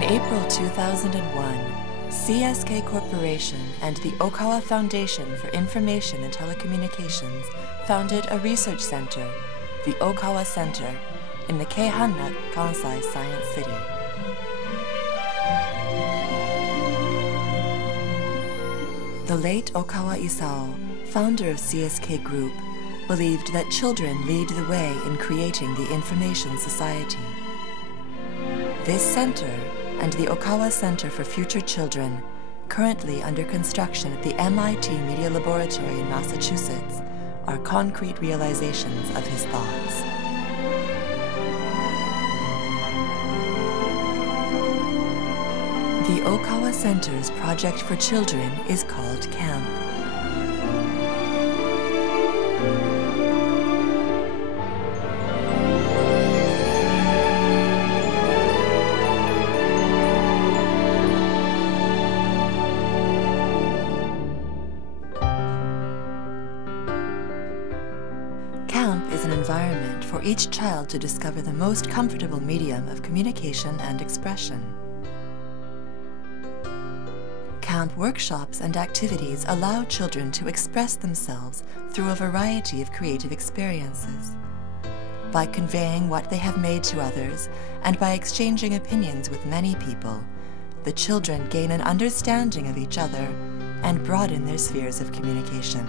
In April 2001, CSK Corporation and the Okawa Foundation for Information and Telecommunications founded a research center, the Okawa Center, in the Keihanna, Kansai Science City. The late Okawa Isao, founder of CSK Group, believed that children lead the way in creating the information society. This center and the Okawa Center for Future Children, currently under construction at the MIT Media Laboratory in Massachusetts, are concrete realizations of his thoughts. The Okawa Center's project for children is called CAMP. CAMP is an environment for each child to discover the most comfortable medium of communication and expression. CAMP workshops and activities allow children to express themselves through a variety of creative experiences. By conveying what they have made to others and by exchanging opinions with many people, the children gain an understanding of each other and broaden their spheres of communication.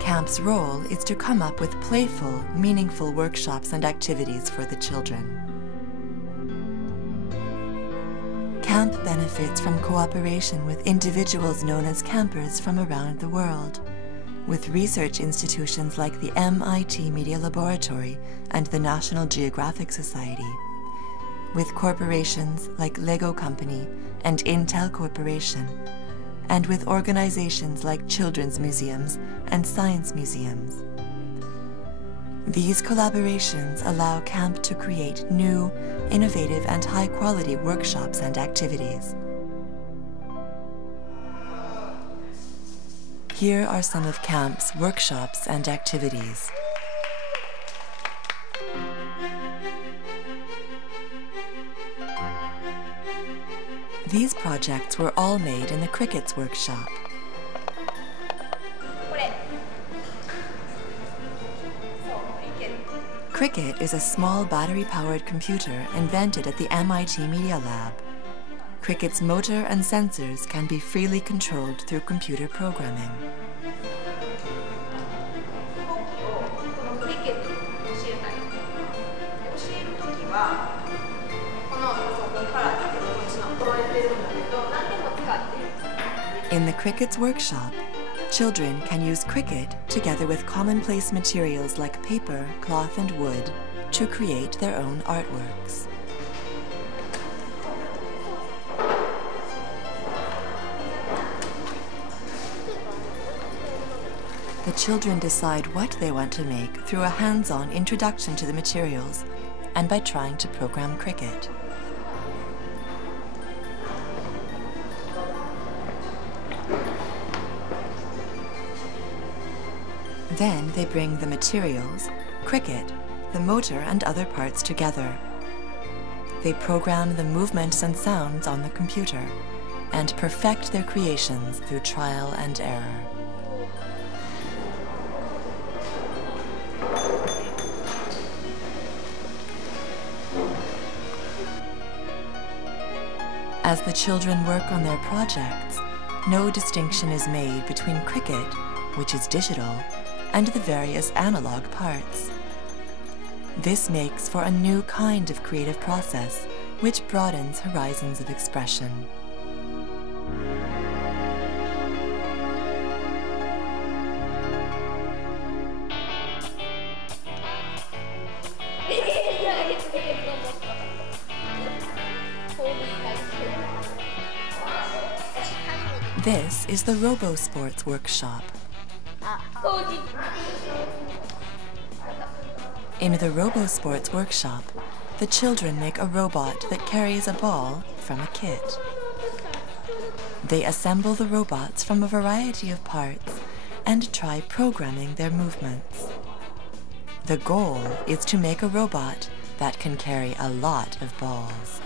CAMP's role is to come up with playful, meaningful workshops and activities for the children. CAMP benefits from cooperation with individuals known as campers from around the world, with research institutions like the MIT Media Laboratory and the National Geographic Society, with corporations like Lego Company and Intel Corporation, and with organizations like children's museums and science museums. These collaborations allow CAMP to create new, innovative, and high-quality workshops and activities. Here are some of CAMP's workshops and activities. These projects were all made in the Cricket's workshop. Cricket is a small battery-powered computer invented at the MIT Media Lab. Cricket's motor and sensors can be freely controlled through computer programming. In the Cricket's workshop, children can use Cricket together with commonplace materials like paper, cloth, and wood to create their own artworks. The children decide what they want to make through a hands-on introduction to the materials and by trying to program Cricket. Then they bring the materials, Cricket, the motor, and other parts together. They program the movements and sounds on the computer and perfect their creations through trial and error. As the children work on their projects, no distinction is made between Cricket, which is digital, and the various analog parts. This makes for a new kind of creative process, which broadens horizons of expression. This is the RoboSports workshop. In the RoboSports workshop, the children make a robot that carries a ball from a kit. They assemble the robots from a variety of parts and try programming their movements. The goal is to make a robot that can carry a lot of balls.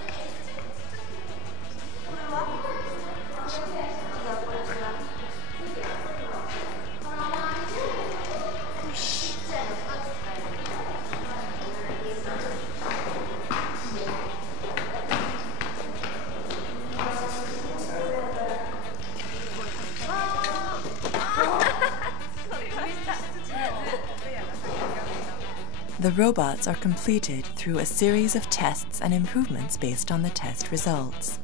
The robots are completed through a series of tests and improvements based on the test results.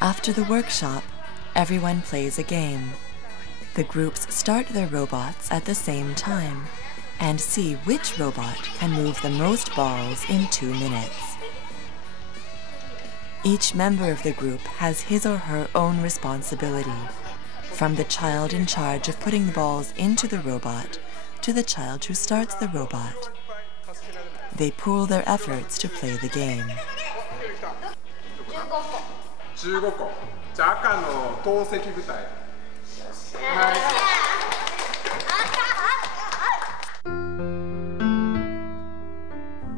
After the workshop, everyone plays a game. The groups start their robots at the same time and see which robot can move the most balls in 2 minutes. Each member of the group has his or her own responsibility, from the child in charge of putting the balls into the robot to the child who starts the robot. They pool their efforts to play the game. 15個。じゃあ赤の透析部隊。はい。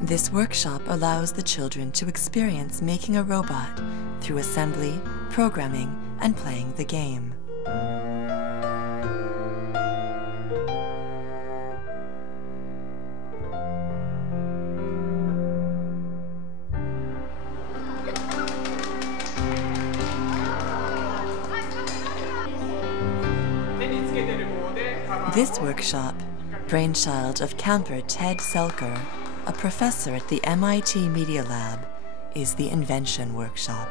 This workshop allows the children to experience making a robot through assembly, programming, and playing the game. This workshop, brainchild of camper Ted Selker, a professor at the MIT Media Lab, is the invention workshop.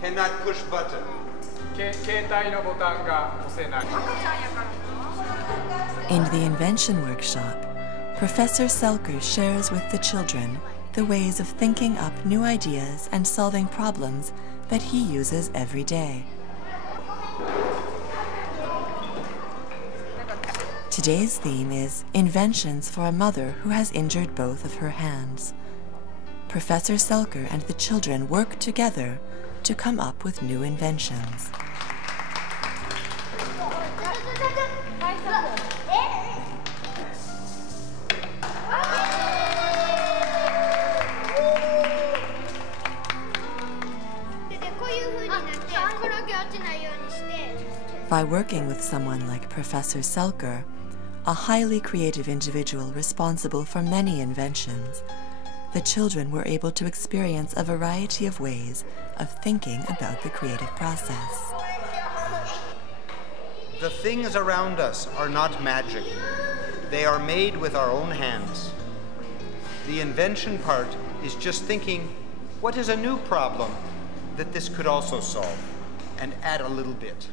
Cannot push button. In the invention workshop, Professor Selker shares with the children the ways of thinking up new ideas and solving problems that he uses every day. Today's theme is Inventions for a Mother Who Has Injured Both of Her Hands. Professor Selker and the children work together to come up with new inventions. By working with someone like Professor Selker, a highly creative individual responsible for many inventions, the children were able to experience a variety of ways of thinking about the creative process. The things around us are not magic. They are made with our own hands. The invention part is just thinking, what is a new problem that this could also solve, and add a little bit.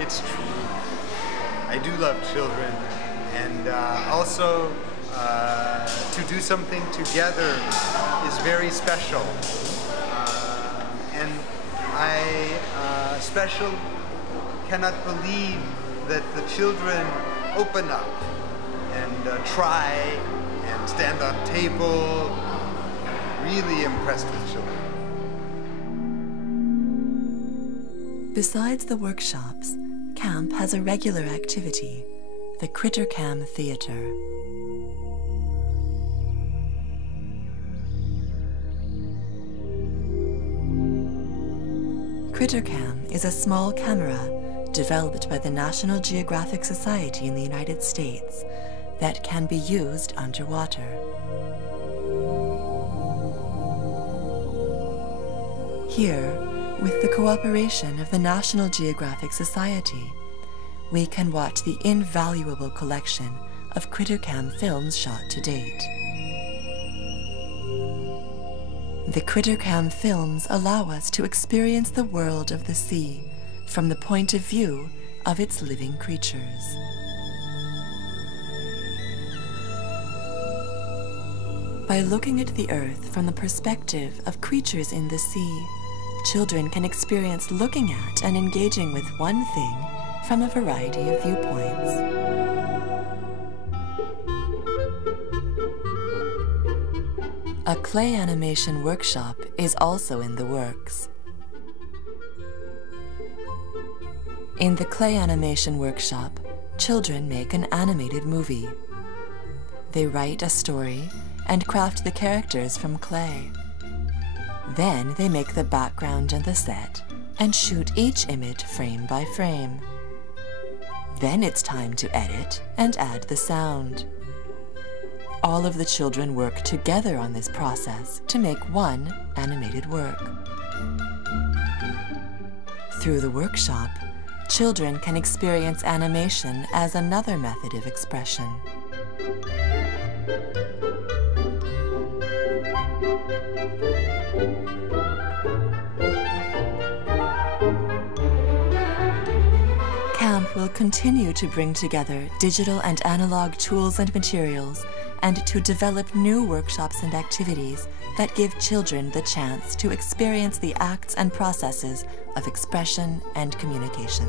It's true. I do love children, and also to do something together is very special. And I especially cannot believe that the children open up and try and stand on table. Really impressed with children. Besides the workshops, camp has a regular activity, the CritterCam Theatre. CritterCam is a small camera developed by the National Geographic Society in the United States that can be used underwater. Here, With the cooperation of the National Geographic Society, we can watch the invaluable collection of Crittercam films shot to date. The Crittercam films allow us to experience the world of the sea from the point of view of its living creatures. By looking at the Earth from the perspective of creatures in the sea, children can experience looking at and engaging with one thing from a variety of viewpoints. A clay animation workshop is also in the works. In the clay animation workshop, children make an animated movie. They write a story and craft the characters from clay. Then they make the background and the set and shoot each image frame by frame. Then it's time to edit and add the sound. All of the children work together on this process to make one animated work. Through the workshop, children can experience animation as another method of expression. CAMP will continue to bring together digital and analog tools and materials, and to develop new workshops and activities that give children the chance to experience the acts and processes of expression and communication.